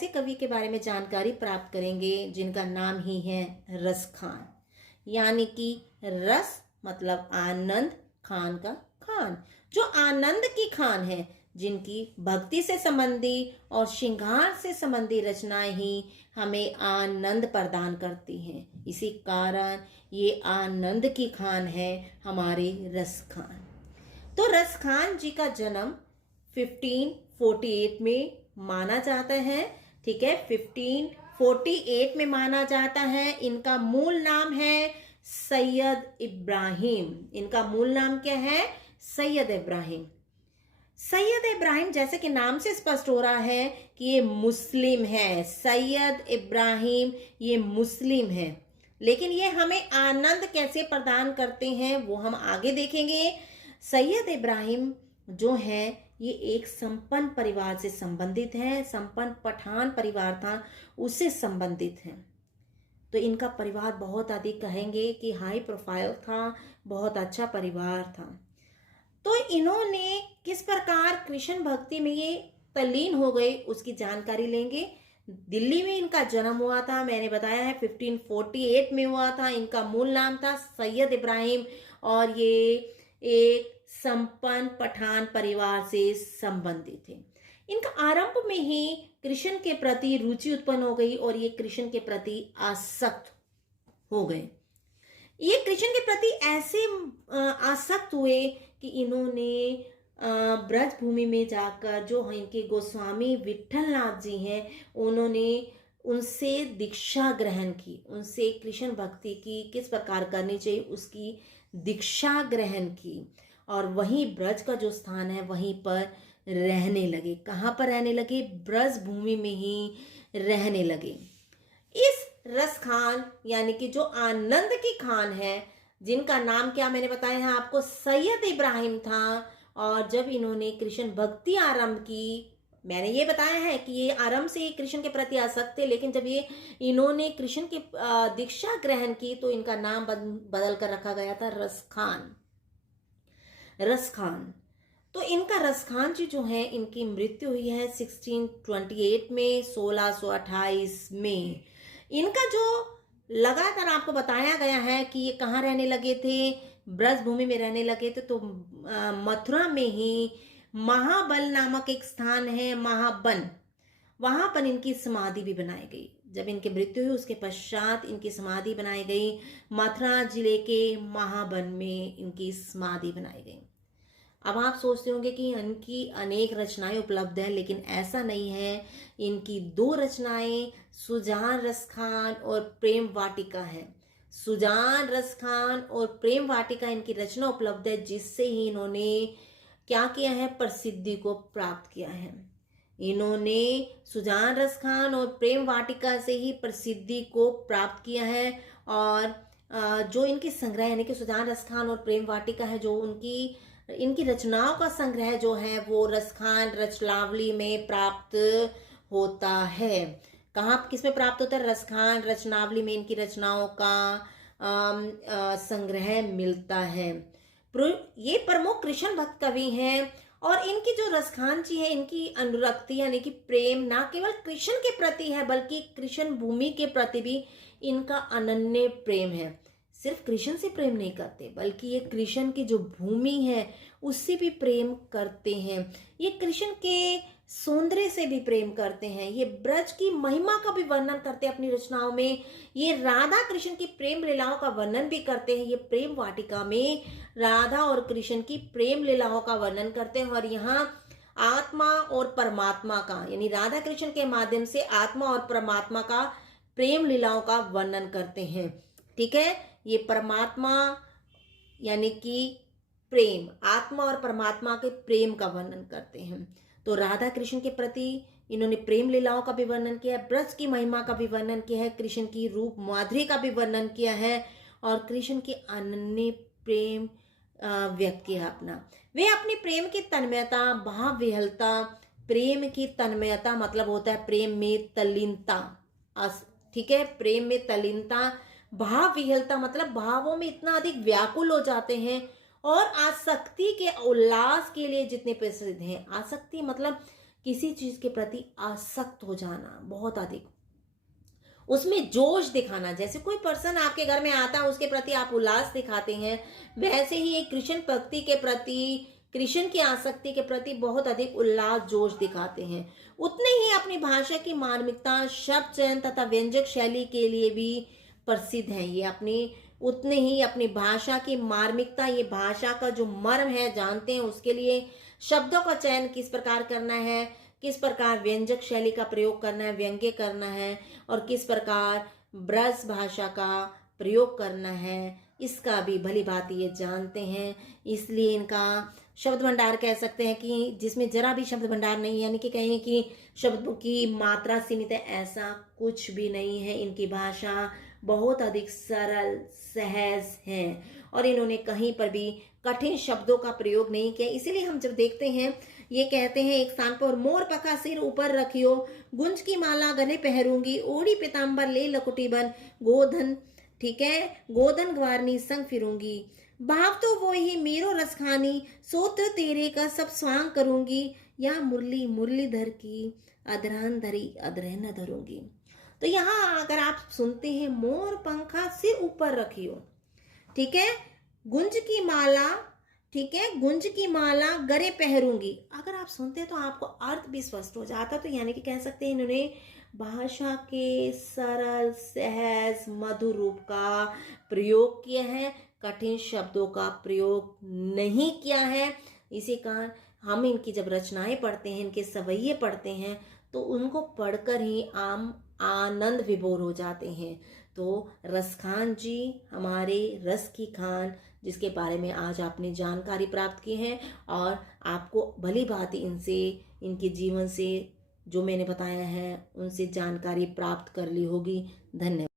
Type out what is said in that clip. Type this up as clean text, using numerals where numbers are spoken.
ऐसे कवि के बारे में जानकारी प्राप्त करेंगे जिनका नाम ही है रसखान। यानी कि रस मतलब आनंद, खान का खान, जो आनंद की खान है, जिनकी भक्ति से संबंधी और श्रृंगार से संबंधी रचनाएं ही हमें आनंद प्रदान करती हैं। इसी कारण ये आनंद की खान है हमारे रसखान। तो रसखान जी का जन्म 1548 में माना जाता है। ठीक है, 1548 में माना जाता है। इनका मूल नाम है सैयद इब्राहिम। इनका मूल नाम क्या है? सैयद इब्राहिम। सैयद इब्राहिम, जैसे कि नाम से स्पष्ट हो रहा है कि ये मुस्लिम है। सैयद इब्राहिम ये मुस्लिम है, लेकिन ये हमें आनंद कैसे प्रदान करते हैं वो हम आगे देखेंगे। सैयद इब्राहिम जो है ये एक संपन्न परिवार से संबंधित है। संपन्न पठान परिवार था, उससे संबंधित है। तो इनका परिवार बहुत अधिक कहेंगे कि हाई प्रोफाइल था, बहुत अच्छा परिवार था। तो इन्होंने किस प्रकार कृष्ण भक्ति में ये तल्लीन हो गए उसकी जानकारी लेंगे। दिल्ली में इनका जन्म हुआ था, मैंने बताया है 1548 में हुआ था। इनका मूल नाम था सैयद इब्राहिम और ये एक संपन्न पठान परिवार से संबंधित थे। इनका आरंभ में ही कृष्ण के प्रति रुचि उत्पन्न हो गई और ये कृष्ण के प्रति आसक्त हो गए। ये कृष्ण के प्रति ऐसे आसक्त हुए कि इन्होंने ब्रज भूमि में जाकर जो इनके गोस्वामी विट्ठलनाथ जी हैं, उन्होंने उनसे दीक्षा ग्रहण की। उनसे कृष्ण भक्ति की किस प्रकार करनी चाहिए उसकी दीक्षा ग्रहण की और वहीं ब्रज का जो स्थान है वहीं पर रहने लगे। कहाँ पर रहने लगे? ब्रज भूमि में ही रहने लगे। इस रसखान यानी कि जो आनंद की खान है, जिनका नाम क्या मैंने बताया है आपको, सैयद इब्राहिम था। और जब इन्होंने कृष्ण भक्ति आरंभ की, मैंने ये बताया है कि ये आरंभ से ही कृष्ण के प्रति आसक्त थे, लेकिन जब ये इन्होंने कृष्ण की दीक्षा ग्रहण की तो इनका नाम बदल कर रखा गया था रसखान। रसखान। तो इनका रसखान जी जो है, इनकी मृत्यु हुई है 1628 में, 1628 में। इनका जो लगातार आपको बताया गया है कि ये कहाँ रहने लगे थे, ब्रज भूमि में रहने लगे थे। तो मथुरा में ही महाबल नामक एक स्थान है, महाबन, वहां पर इनकी समाधि भी बनाई गई। जब इनकी मृत्यु हुई उसके पश्चात इनकी समाधि बनाई गई। मथुरा जिले के महाबन में इनकी समाधि बनाई गई। अब आप सोचते होंगे कि इनकी अनेक रचनाएं उपलब्ध हैं, लेकिन ऐसा नहीं है। इनकी 2 रचनाएं सुजान रसखान और प्रेम वाटिका है। सुजान रसखान और प्रेम वाटिका इनकी रचना उपलब्ध है, जिससे ही इन्होंने क्या किया है? प्रसिद्धि को प्राप्त किया है। इन्होंने सुजान रसखान और प्रेम वाटिका से ही प्रसिद्धि को प्राप्त किया है। और जो इनकी संग्रह यानी कि सुजान रसखान और प्रेम वाटिका है, जो इनकी रचनाओं का संग्रह जो है वो रसखान रचनावली में प्राप्त होता है। कहाँ किस में प्राप्त होता है? रसखान रचनावली में इनकी रचनाओं का संग्रह मिलता है। ये प्रमुख कृष्ण भक्त कवि हैं और इनकी जो रसखान जी है, इनकी अनुरक्ति यानी कि प्रेम ना केवल कृष्ण के प्रति है बल्कि कृष्ण भूमि के प्रति भी इनका अनन्य प्रेम है। सिर्फ कृष्ण से प्रेम नहीं करते बल्कि ये कृष्ण की जो भूमि है उससे भी प्रेम करते हैं। ये कृष्ण के सौंदर्य से भी प्रेम करते हैं। ये ब्रज की महिमा का भी वर्णन करते हैं अपनी रचनाओं में। ये राधा कृष्ण की प्रेम लीलाओं का वर्णन भी करते हैं। ये प्रेम वाटिका में राधा और कृष्ण की प्रेम लीलाओं का वर्णन करते हैं और यहाँ आत्मा और परमात्मा का यानी राधा कृष्ण के माध्यम से आत्मा और परमात्मा का प्रेम लीलाओं का वर्णन करते हैं। ठीक है, ये परमात्मा यानी कि प्रेम, आत्मा और परमात्मा के प्रेम का वर्णन करते हैं। तो राधा कृष्ण के प्रति इन्होंने प्रेम लीलाओं का भी वर्णन किया है, ब्रज की महिमा का भी वर्णन किया है, कृष्ण की रूप माधुरी का भी वर्णन किया है और कृष्ण के अनन्य प्रेम व्यक्त किया अपना। वे अपनी प्रेम की तन्मयता, भाव विहलता, प्रेम की तन्मयता मतलब होता है प्रेम में तल्लीनता। ठीक है, प्रेम में तल्लीनता, भाव विहलता मतलब भावों में इतना अधिक व्याकुल हो जाते हैं और आसक्ति के उल्लास के लिए जितने प्रसिद्ध हैं। आसक्ति मतलब किसी चीज के प्रति आसक्त हो जाना, बहुत अधिक उसमें जोश दिखाना। जैसे कोई पर्सन आपके घर में आता है, उसके प्रति आप उल्लास दिखाते हैं, वैसे ही एक कृष्ण भक्ति के प्रति, कृष्ण की आसक्ति के प्रति बहुत अधिक उल्लास जोश दिखाते हैं। उतने ही अपनी भाषा की मार्मिकता, शब्द चयन तथा व्यंजक शैली के लिए भी प्रसिद्ध हैं। ये अपनी उतने ही अपनी भाषा की मार्मिकता, ये भाषा का जो मर्म है जानते हैं, उसके लिए शब्दों का चयन किस प्रकार करना है, किस प्रकार व्यंजक शैली का प्रयोग करना है, व्यंग्य करना है, और किस प्रकार ब्रज भाषा का प्रयोग करना है, इसका भी भली भांति ये जानते हैं। इसलिए इनका शब्द भंडार कह सकते हैं कि जिसमें जरा भी शब्द भंडार नहीं, यानी कि कहें कि शब्दों की मात्रा सीमित है, ऐसा कुछ भी नहीं है। इनकी भाषा बहुत अधिक सरल सहज है और इन्होंने कहीं पर भी कठिन शब्दों का प्रयोग नहीं किया। इसीलिए हम जब देखते हैं, ये कहते हैं एक स्थान पर, मोर पका सिर ऊपर रखियो, गुंज की माला गले पहरूंगी, ओढ़ी पीताम्बर ले लकुटी बन, गोधन, ठीक है, गोधन ग्वारनी संग फिरूंगी, भाव तो वो ही मेरो रस खानी, सोत्र तेरे का सब स्वांग करूंगी, या मुरली मुरलीधर की अधरान धरी अधरह न धरूंगी। तो यहाँ अगर आप सुनते हैं, मोर पंखा सिर ऊपर रखियो, ठीक है, गुंज की माला, ठीक है, गुंज की माला गरे पहरूंगी, अगर आप सुनते हैं तो आपको अर्थ भी स्पष्ट हो जाता। तो यानी कि कह सकते हैं इन्होंने भाषा के सरल सहज मधुर रूप का प्रयोग किया है, कठिन शब्दों का प्रयोग नहीं किया है। इसी कारण हम इनकी जब रचनाएं पढ़ते हैं, इनके सवैये पढ़ते हैं, तो उनको पढ़कर ही आम आनंद विभोर हो जाते हैं। तो रसखान जी हमारे रस की खान, जिसके बारे में आज आपने जानकारी प्राप्त की है, और आपको भली भांति इनसे, इनके जीवन से जो मैंने बताया है, उनसे जानकारी प्राप्त कर ली होगी। धन्यवाद।